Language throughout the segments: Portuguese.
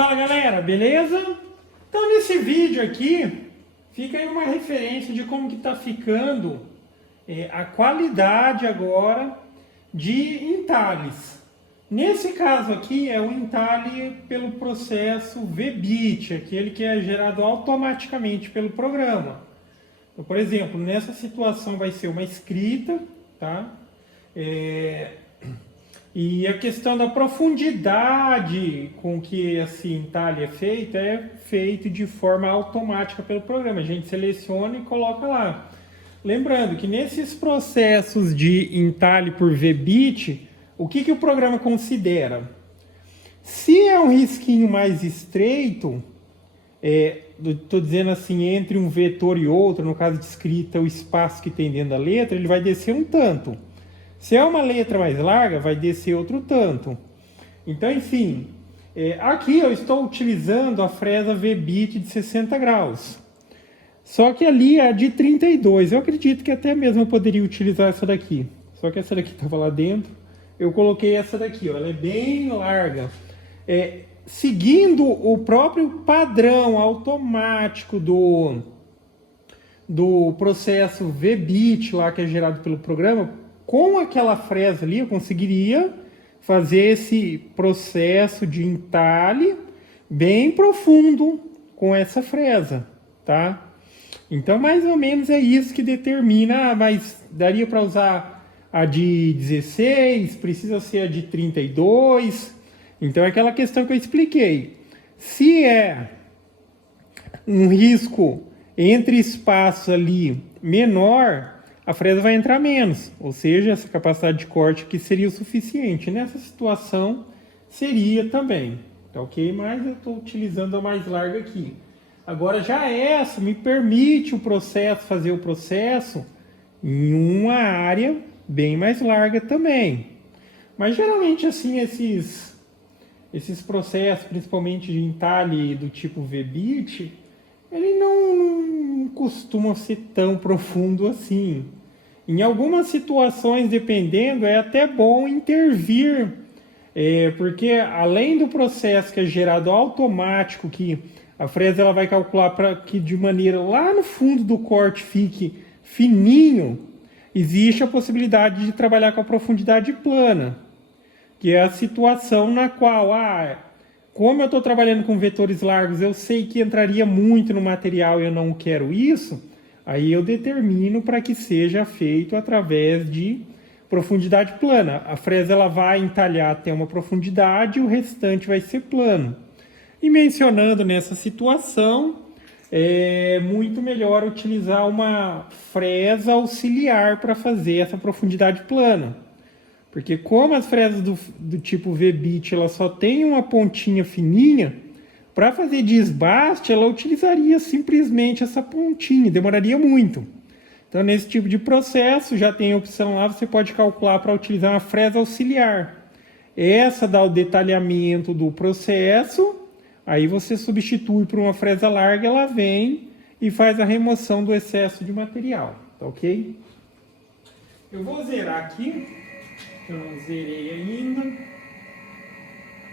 Fala galera, beleza? Então nesse vídeo aqui fica aí uma referência de como que está ficando a qualidade agora de entalhes. Nesse caso aqui é o entalhe pelo processo VBIT, aquele que é gerado automaticamente pelo programa. Então, por exemplo, nessa situação vai ser uma escrita, tá? E a questão da profundidade com que esse entalhe é feito de forma automática pelo programa. A gente seleciona e coloca lá. Lembrando que nesses processos de entalhe por VBIT, o que o programa considera? Se é um risquinho mais estreito, estou dizendo assim, entre um vetor e outro, no caso de escrita, o espaço que tem dentro da letra, ele vai descer um tanto. Se é uma letra mais larga, vai descer outro tanto. Então, enfim, aqui eu estou utilizando a fresa VBIT de 60 graus. Só que ali é de 32. Eu acredito que até mesmo eu poderia utilizar essa daqui. Só que essa daqui estava lá dentro. Eu coloquei essa daqui, ó, ela é bem larga. Seguindo o próprio padrão automático do processo VBIT lá que é gerado pelo programa, com aquela fresa ali eu conseguiria fazer esse processo de entalhe bem profundo com essa fresa, tá? Então mais ou menos é isso que determina, mas daria para usar a de 16, precisa ser a de 32. Então é aquela questão que eu expliquei. Se é um risco entre espaços ali menor, a fresa vai entrar menos, ou seja, essa capacidade de corte aqui seria o suficiente. Nessa situação seria também, tá ok? Mas eu estou utilizando a mais larga aqui. Agora já essa me permite fazer o processo em uma área bem mais larga também. Mas geralmente assim esses processos, principalmente de entalhe do tipo VBIT, ele não costuma ser tão profundo assim. Em algumas situações, dependendo, é até bom intervir, porque além do processo que é gerado automático, que a fresa ela vai calcular para que de maneira lá no fundo do corte fique fininho, existe a possibilidade de trabalhar com a profundidade plana, que é a situação na qual, como eu estou trabalhando com vetores largos, eu sei que entraria muito no material e eu não quero isso, aí eu determino para que seja feito através de profundidade plana. A fresa ela vai entalhar até uma profundidade e o restante vai ser plano. E mencionando nessa situação, é muito melhor utilizar uma fresa auxiliar para fazer essa profundidade plana. Porque como as fresas do tipo VBIT ela só tem uma pontinha fininha, para fazer desbaste ela utilizaria simplesmente essa pontinha, demoraria muito. Então nesse tipo de processo já tem a opção lá, você pode calcular para utilizar uma fresa auxiliar. Essa dá o detalhamento do processo, aí você substitui por uma fresa larga, ela vem e faz a remoção do excesso de material, tá ok? Eu vou zerar aqui. Eu não zerei ainda.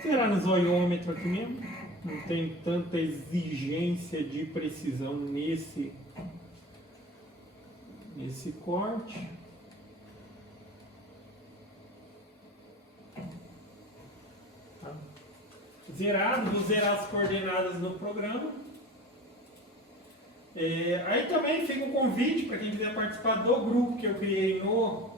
Zerar no zoiômetro aqui mesmo. Não tem tanta exigência de precisão nesse corte. Tá. Zerado, vou zerar as coordenadas no programa. Aí também fica um convite para quem quiser participar do grupo que eu criei no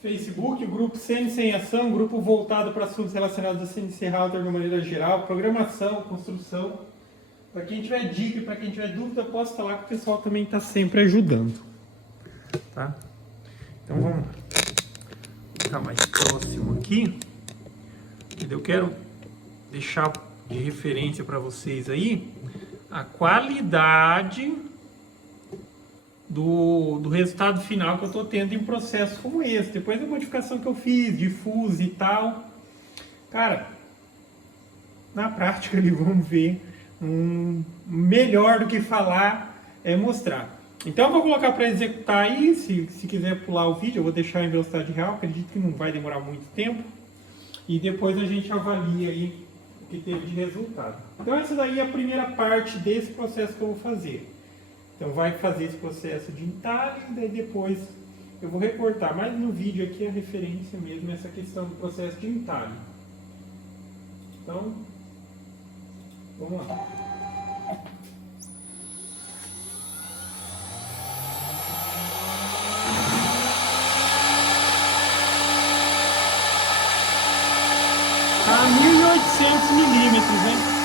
Facebook, o grupo CNC em Ação, grupo voltado para assuntos relacionados a CNC Router de maneira geral, programação, construção. Para quem tiver dica, para quem tiver dúvida, posta lá que o pessoal também está sempre ajudando. Tá? Então vamos ficar mais próximo aqui. Eu quero deixar de referência para vocês aí a qualidade do resultado final que eu estou tendo em processo como esse. Depois da modificação que eu fiz, difuso e tal. Cara, na prática ali vamos ver. Melhor do que falar é mostrar. Então eu vou colocar para executar aí. Se quiser pular o vídeo, eu vou deixar em velocidade real. Acredito que não vai demorar muito tempo. E depois a gente avalia aí que teve de resultado. Então essa daí é a primeira parte desse processo que eu vou fazer. Então vai fazer esse processo de entalhe, daí depois eu vou recortar. Mas no vídeo aqui a referência mesmo é essa questão do processo de entalhe. Então, vamos lá. A 1800 milímetros, hein?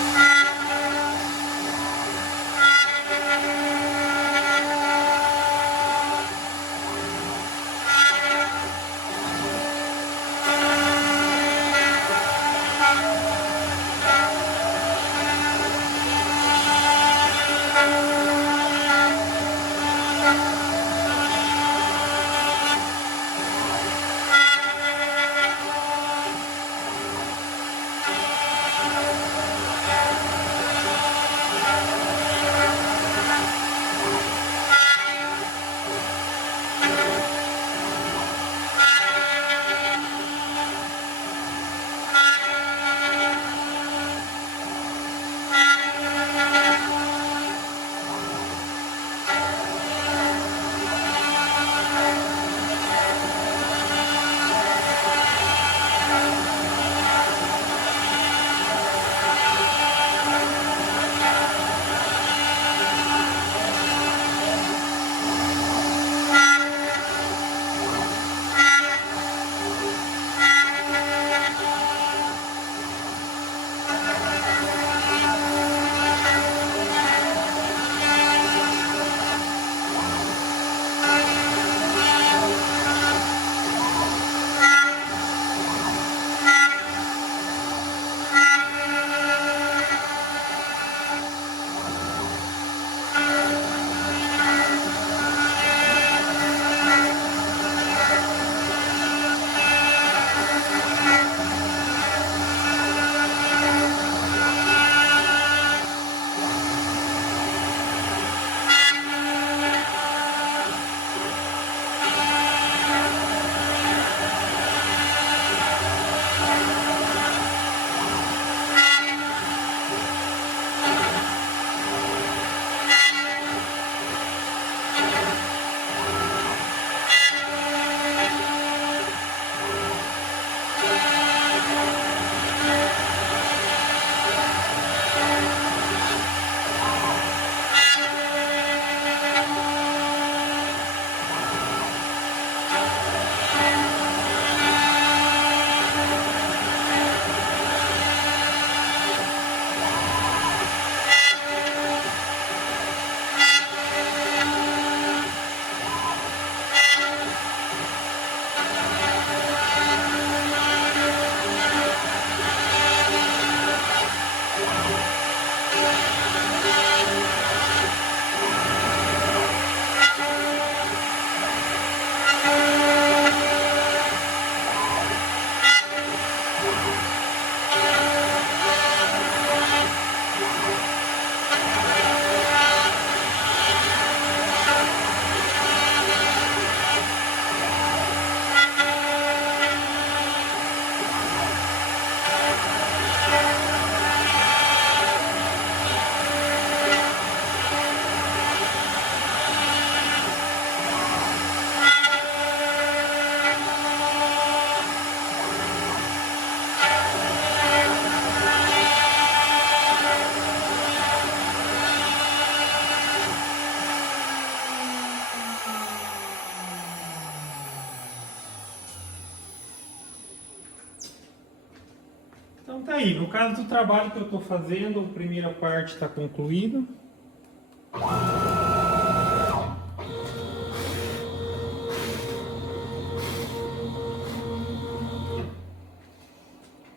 Então tá aí, no caso do trabalho que eu estou fazendo, a primeira parte está concluída.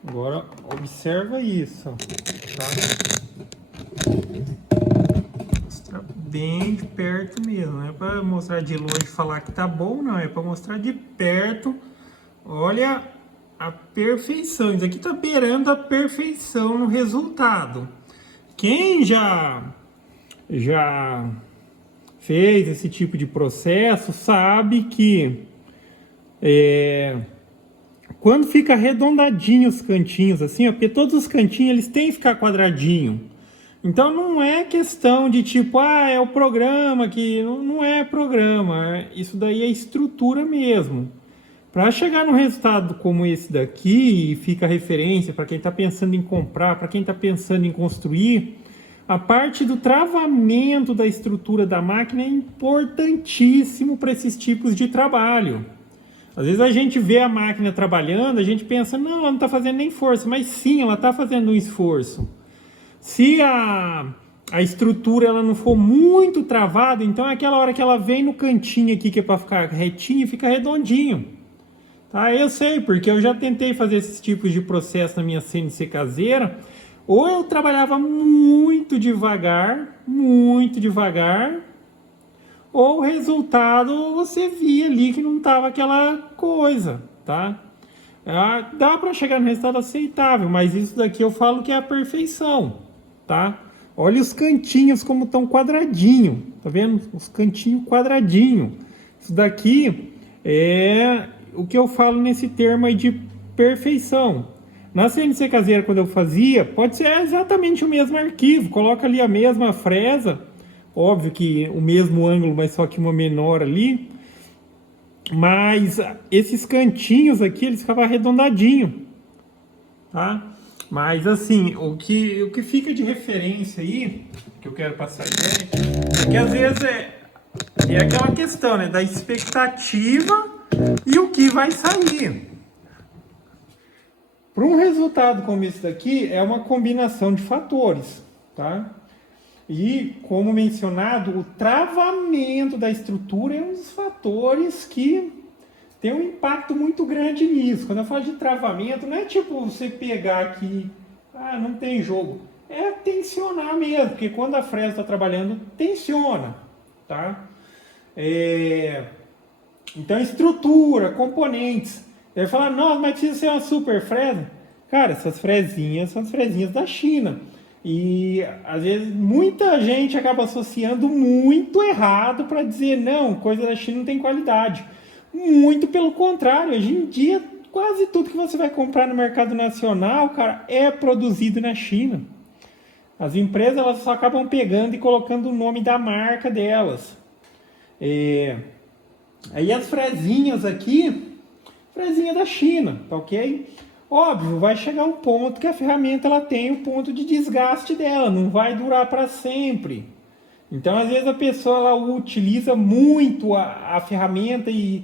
Agora observa isso, tá? Mostrar bem de perto mesmo, não é para mostrar de longe e falar que tá bom, não, é para mostrar de perto. Olha a perfeição, isso aqui tá beirando a perfeição no resultado. Quem já fez esse tipo de processo sabe que quando fica arredondadinho os cantinhos, assim, ó, porque todos os cantinhos eles têm que ficar quadradinho. Então não é questão de tipo, é o programa que... Não é programa, isso daí é estrutura mesmo. Para chegar num resultado como esse daqui, e fica referência para quem está pensando em comprar, para quem está pensando em construir, a parte do travamento da estrutura da máquina é importantíssimo para esses tipos de trabalho. Às vezes a gente vê a máquina trabalhando, a gente pensa, não, ela não está fazendo nem força, mas sim, ela está fazendo um esforço. Se a estrutura ela não for muito travada, então é aquela hora que ela vem no cantinho aqui, que é para ficar retinho, fica redondinho. Tá, eu sei, porque eu já tentei fazer esses tipos de processo na minha CNC caseira. Ou eu trabalhava muito devagar, ou o resultado você via ali que não estava aquela coisa, tá? Dá para chegar no resultado aceitável, mas isso daqui eu falo que é a perfeição, tá? Olha os cantinhos como estão quadradinho, tá vendo? Os cantinhos quadradinho. Isso daqui é o que eu falo nesse termo aí de perfeição. Na CNC caseira, quando eu fazia, pode ser exatamente o mesmo arquivo, coloca ali a mesma fresa, óbvio que o mesmo ângulo, mas só que uma menor ali, mas esses cantinhos aqui, eles ficavam arredondadinhos, tá? Mas assim, o que fica de referência aí, que eu quero passar a ideia, é que às vezes é aquela questão, né, da expectativa e o que vai sair. Para um resultado como esse daqui, é uma combinação de fatores, tá? E, como mencionado, o travamento da estrutura é um dos fatores que tem um impacto muito grande nisso. Quando eu falo de travamento, não é tipo você pegar aqui, não tem jogo. É tensionar mesmo, porque quando a fresa está trabalhando, tensiona, tá? Então, estrutura, componentes. Ele fala, nossa, mas precisa ser uma super fresa. Cara, essas fresinhas são as fresinhas da China. E, às vezes, muita gente acaba associando muito errado para dizer, não, coisa da China não tem qualidade. Muito pelo contrário, hoje em dia, quase tudo que você vai comprar no mercado nacional, cara, é produzido na China. As empresas, elas só acabam pegando e colocando o nome da marca delas. Aí as fresinhas aqui, fresinha da China, tá ok? Óbvio, vai chegar um ponto que a ferramenta ela tem o ponto de desgaste dela, não vai durar para sempre. Então, às vezes a pessoa ela utiliza muito a ferramenta e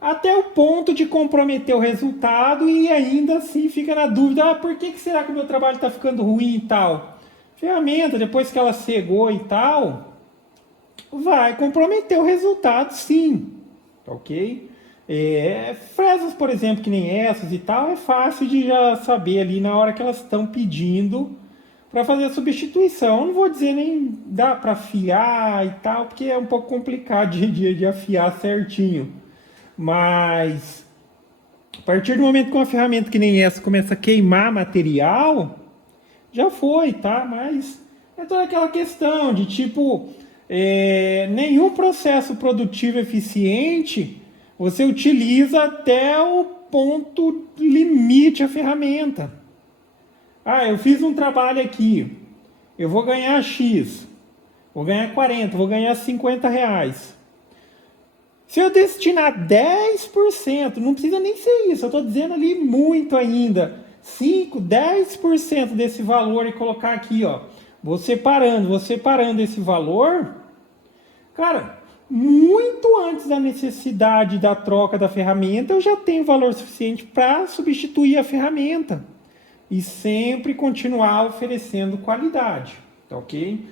até o ponto de comprometer o resultado e ainda assim fica na dúvida, por que será que o meu trabalho está ficando ruim e tal? Ferramenta, depois que ela cegou e tal, vai comprometer o resultado sim, tá ok? Fresas, por exemplo, que nem essas e tal, é fácil de já saber ali na hora que elas estão pedindo para fazer a substituição. Eu não vou dizer nem dá para afiar e tal, porque é um pouco complicado de afiar certinho. Mas a partir do momento que uma ferramenta que nem essa começa a queimar material, já foi, tá? Mas é toda aquela questão de tipo, nenhum processo produtivo eficiente você utiliza até o ponto limite a ferramenta. Eu fiz um trabalho aqui, eu vou ganhar X, vou ganhar 40, vou ganhar 50 reais. Se eu destinar 10%, não precisa nem ser isso, eu estou dizendo ali muito ainda, 5, 10% desse valor e colocar aqui, ó, vou separando esse valor, cara, muito antes da necessidade da troca da ferramenta, eu já tenho valor suficiente para substituir a ferramenta e sempre continuar oferecendo qualidade, tá ok?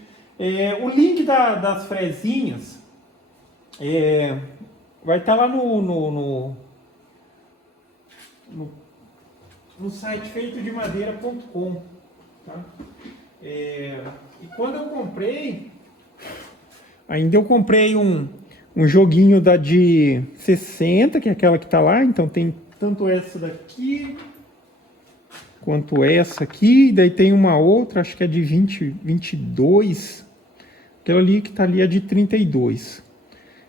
O link das fresinhas vai estar lá no site feitodemadeira.com, tá? E quando eu comprei, ainda eu comprei um joguinho da de 60, que é aquela que está lá, então tem tanto essa daqui quanto essa aqui, daí tem uma outra, acho que é de 22, aquela ali que está ali é de 32.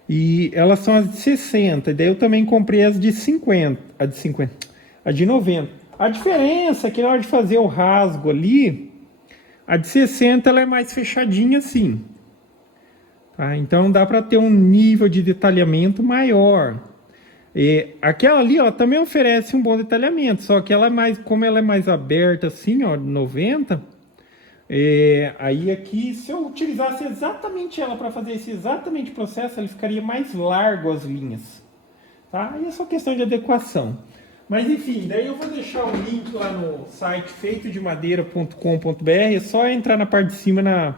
E elas são as de 60, e daí eu também comprei as de 50, a de 90. A diferença é que na hora de fazer o rasgo ali, a de 60 ela é mais fechadinha assim. Tá? Então dá para ter um nível de detalhamento maior. Aquela ali, ó, também oferece um bom detalhamento, só que ela é mais, como ela é mais aberta assim, ó, 90, aí aqui, se eu utilizasse exatamente ela para fazer esse exatamente processo, ele ficaria mais largo as linhas, tá? Aí é só questão de adequação. Mas enfim, daí eu vou deixar o link lá no site feitodemadeira.com.br, é só entrar na parte de cima, na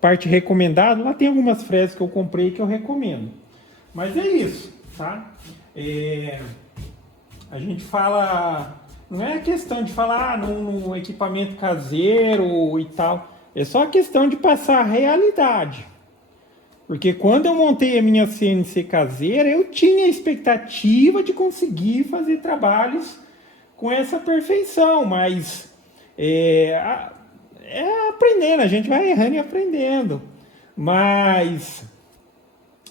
parte recomendada, lá tem algumas fresas que eu comprei que eu recomendo. Mas é isso, tá? A gente fala, não é a questão de falar num equipamento caseiro e tal, é só a questão de passar a realidade. Porque quando eu montei a minha CNC caseira, eu tinha a expectativa de conseguir fazer trabalhos com essa perfeição, mas aprendendo, a gente vai errando e aprendendo. Mas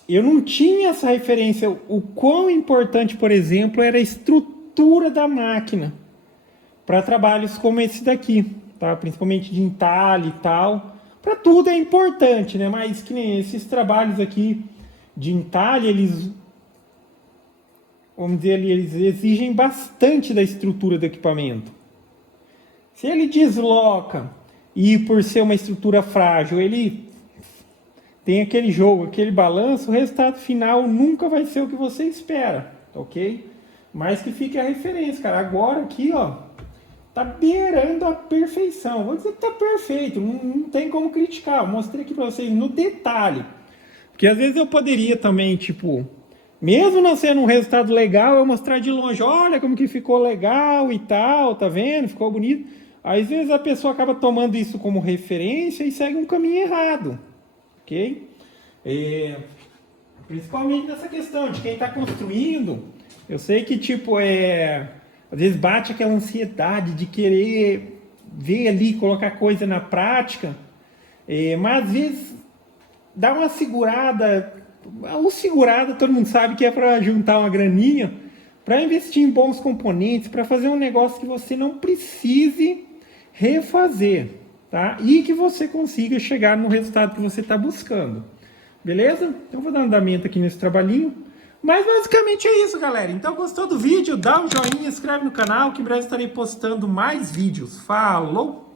eu não tinha essa referência, o quão importante, por exemplo, era a estrutura da máquina para trabalhos como esse daqui, tá? Principalmente de entalhe e tal. Para tudo é importante, né? Mas que nem esses trabalhos aqui de entalhe, eles, vamos dizer, eles exigem bastante da estrutura do equipamento. Se ele desloca e por ser uma estrutura frágil, ele tem aquele jogo, aquele balanço, o resultado final nunca vai ser o que você espera, ok? Mas que fique a referência, cara. Agora aqui, ó, tá beirando a perfeição. Vou dizer que tá perfeito, não tem como criticar. Eu mostrei aqui pra vocês no detalhe. Porque às vezes eu poderia também, tipo, mesmo não sendo um resultado legal, eu mostrar de longe, olha como que ficou legal e tal, tá vendo? Ficou bonito. Às vezes a pessoa acaba tomando isso como referência e segue um caminho errado. Ok? Principalmente nessa questão de quem está construindo. Eu sei que tipo às vezes bate aquela ansiedade de querer ver ali, colocar coisa na prática, mas às vezes dá uma segurada. O segurada todo mundo sabe que é para juntar uma graninha, para investir em bons componentes, para fazer um negócio que você não precise refazer, tá? E que você consiga chegar no resultado que você está buscando. Beleza? Então vou dar um andamento aqui nesse trabalhinho. Mas basicamente é isso, galera. Então gostou do vídeo? Dá um joinha, inscreve no canal que em breve estarei postando mais vídeos. Falou!